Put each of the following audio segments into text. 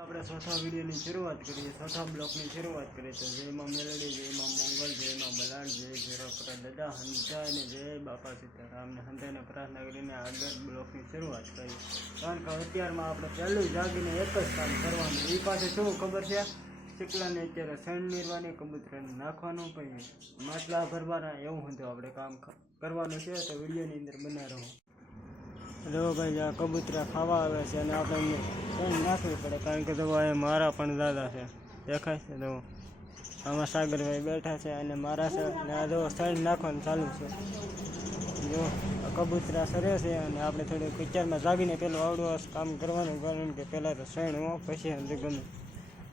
આપણે ચોથા વિડીયોની શરૂઆત કરીએ, ચોથા બ્લોકની શરૂઆત કરીએ તો જયમાં મેલડી, જયમાં મંગલ, જયમાં બલાડ, જય જયરાપરા દાદા હંધા અને જય બાપા સીતારામને હંધાને પ્રાર્થના કરીને આગળ બ્લોકની શરૂઆત કરી. કારણ કે અત્યારમાં આપણે પહેલું જાગીને એક જ કામ કરવાનું. એ પાસે શું ખબર છે, ચકલાને અત્યારે સણ નીરવાની, કબૂતરાને નાખવાનું, પછી માટલા ભરવાના, એવું હતું આપણે કામ કરવાનું છે. તો વિડીયોની અંદર બના રહો. જો ભાઈ આ કબૂતરા ખાવા આવે છે અને આપણે સણ નાખવી પડે, કારણ કે તો એ મારા પણ દાદા છે, દેખાય છે. તો આમાં સાગરભાઈ બેઠા છે અને મારા છે, અને આ જો સણ નાખવાનું ચાલુ છે. જો કબૂતરા સરે છે અને આપણે થોડું પિક્ચરમાં જાગીને પેલું આવડું કામ કરવાનું, કારણ કે પહેલાં તો સણ હો, પછી અંદર ગમે.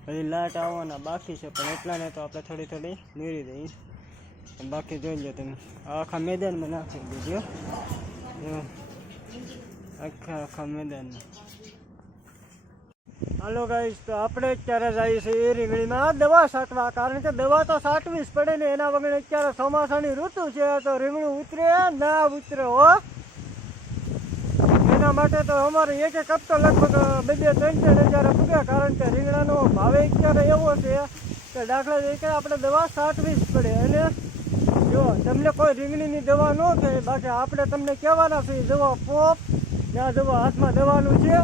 હજી લાટ આવવાના બાકી છે, પણ એટલાને તો આપણે થોડી થોડી નીરી દઈએ. બાકી જોઈ લો તમે, આખા મેદાનમાં નાખી દીધો, આખા મેદાનમાં. હાલો ગાઈસ, તો આપણે અત્યારે જઈએ છીએ રીંગણીમાં દવા છાંટવા, કારણ કે દવા તો છાંટવી જ પડે ને, એના વગર અત્યારે ચોમાસાની ઋતુ છે, તો રીંગણું ઉતરે ના ઉતરે હો. એના માટે તો અમારે એક હપ્તો લગભગ 2-3 હજાર પૂગ્યા, કારણ કે રીંગણાનો ભાવે અત્યારે એવો છે કે દાખલા તરીકે આપણે દવા છાંટવી જ પડે. અને જો તમને કોઈ રીંગણીની દવા ન થાય, બાકી આપણે તમને કહેવાના છે દવા પોપ, જ્યાં દવા હાથમાં દવાનું છે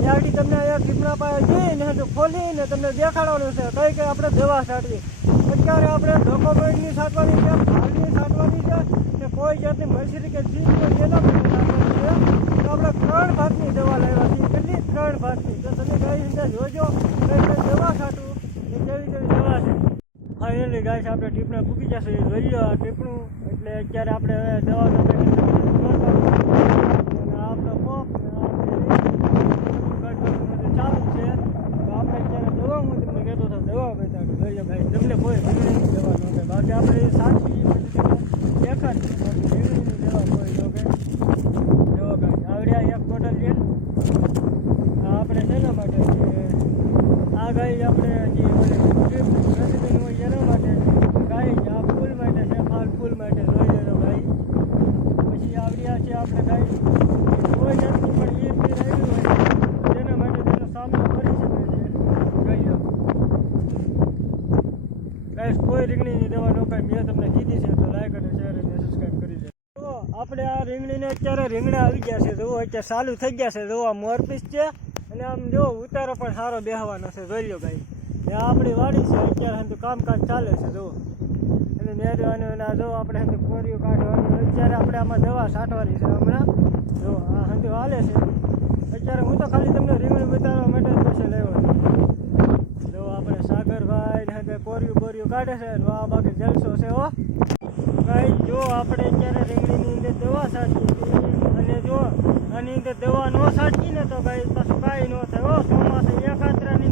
ત્યાંથી તમને અહીંયા ટીપણા પાસે જઈને ખોલીને તમને દેખાડવાનું છે કઈ કઈ આપણે દવા છાંટવી. અત્યારે આપણે ડોક્યુમેન્ટની છાંટવાની છે, ફાલની છાંટવાની છે, કે કોઈ જાતની મશીનરી કે ચીજ એના માટે છાંટવાની છે. તો આપણે 3 ભાતની દવા લાવ્યા છીએ. કેટલી? 3 ભાતની. તો તમે ગાય અંદર જોજો કઈ કઈ દવા છાંટવું એ કેવી કેવી દવા છે. ફાઇનલી ગાય આપણે ટીપણા પૂકી જશે, જોઈ લો આ ટીપણું. એટલે અત્યારે આપણે દવા આપણો પોપ ચાલુ છે. તો આપણે અત્યારે દવા હું તમને કહેતો હતો, દવા બતાડું. જોઈ લો ભાઈ, તમને કોઈ રીંગણીની દવા ન કહે, બાકી આપણે સાચી દેખાડી રીંગણીની દવા કોઈ ન કહે. જો ભાઈ આવડ્યા એક બોટલ છે. આપણે શેના માટે આ ગાય આપણે જે રેસીપી હોય એના માટે, ગાય આ ફૂલ માટે છે, ફૂલ માટે જોઈ લેજો ભાઈ. પછી આવડ્યા છે આપણે ગાય કોઈ જાતનું પણ એ પીર આવ્યું હોય તેના માટે તેનો સામનો કરી શકે છે. જોઈ લો ગાઈસ, કોઈ રીંગણીની દવા ન કાંઈ મેં તમને કીધી છે, તો લાઈક અને શેર અને સબસ્ક્રાઈબ કરી દે. તો આપણે આ રીંગણીને અત્યારે રીંગણા આવી ગયા છે, જુઓ અત્યારે ચાલુ થઈ ગયા છે. જુઓ આ મોરપીસ છે અને આમ જો ઉતારો પણ સારો બેહવાનો છે. જોઈ લો ભાઈ, આ આપણી વાડી છે, અત્યારે હંધું કામકાજ ચાલે છે. જુઓ અને મેળવાનું અને જો આપણે હંધું કોરિયું કાઢવાનું, અત્યારે આપણે આમાં દવા છાંટવાની છે. હમણાં જો આ હંધું હાલે છે. અત્યારે હું તો ખાલી તમને રીંગણી બતાવવા માટે જ પછી લેવાનું. જો આપણે સાગરભાઈ ને કોરિયું કાઢે છે, આ બાકી જલસો છે હો ભાઈ. જો આપણે અત્યારે રીંગણીની અંદર દવા છાંટીએ અને જો આની અંદર દવા ન છાંટીએ ને તો ભાઈ પાછું કાંઈ ન થાય હો. ચોમાસે એકાત્રાની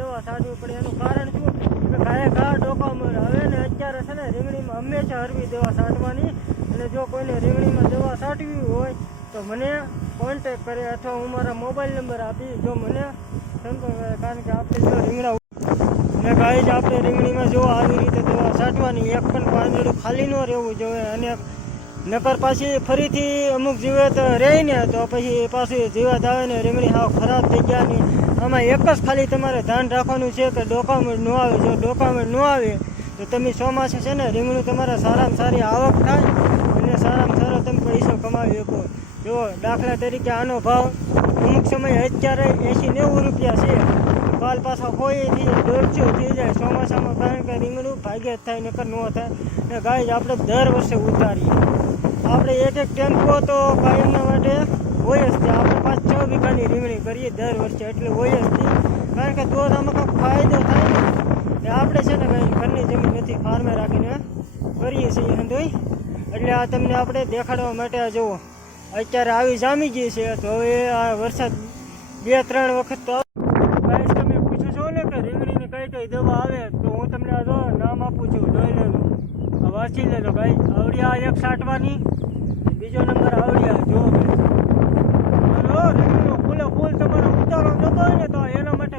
દવા છાંટવી પડે. એનું કારણ શું કે ગાય ઘા ડોકામર હવે ને અત્યારે છે ને રીંગણીમાં હંમેશા હળવી દવા છાંટવાની. અને જો કોઈને રીંગણીમાં દવા છાંટવી હોય તો મને કોન્ટેક કરે, અથવા હું મારા મોબાઈલ નંબર આપી, જો મને સંપર્ક કરે. કારણ કે આપણે જો રીંગણા અને ગાય જ આપણે રીંગણીમાં જો આવી રીતે દવા છાંટવાની, એક પણ પાંદડું ખાલી ન રહેવું જોઈએ. અને નકર પાછી ફરીથી અમુક જીવાત રહે ને તો પછી પાછી જીવાત આવે ને રીંગણી હાવ ખરાબ થઈ ગયા ની. આમાં એક જ ખાલી તમારે ધ્યાન રાખવાનું છે કે ડોકામણ ન આવે. જો ડોકામણ ન આવે તો તમે ચોમાસે છે ને રીંગણું તમારા સારામાં સારી આવક થાય અને સારામાં સારો તમે પૈસો કમાવી શકો. જો દાખલા તરીકે આનો ભાવ અમુક સમય અત્યારે 80-90 રૂપિયા છે, કાલ પાછા 100-150 થઈ જાય ચોમાસામાં, કારણ કે રીંગણું ભાગ્યે જ થાય, નકર ન થાય. ને ગાય આપણે દર વર્ષે ઉતારીએ. આપણે એક ટેમ્પો તો કાયમના માટે હોય જ છે. આપણે 5-6 વીઘાની રીંગણી કરીએ દર વર્ષે, એટલે હોય જ નહીં. કારણ કે તો આમાં કંઈક ફાયદો થાય ને આપણે છે ને ભાઈ ઘરની જમીન નથી, ફાર્મે રાખીને કરીએ છીએ હંધોઈ. એટલે આ તમને આપણે દેખાડવા માટે આ જુઓ અત્યારે આવી જામી ગઈ છે. તો હવે આ વરસાદ 2-3 વખત તો ગાઈસ તમે પૂછો છો ને કે રીંગણીની કઈ કઈ દવા આવે, તો હું તમને આ જો નામ આપું છું, જોઈ લેજો, વાંચી લેજો ભાઈ. આવડિયા એક છાંટવાની, બીજો નંબર આવડિયા. જો રીંગણીનો ફૂલે ફૂલ તમારો ઉતારો જતો હોય ને તો એના માટે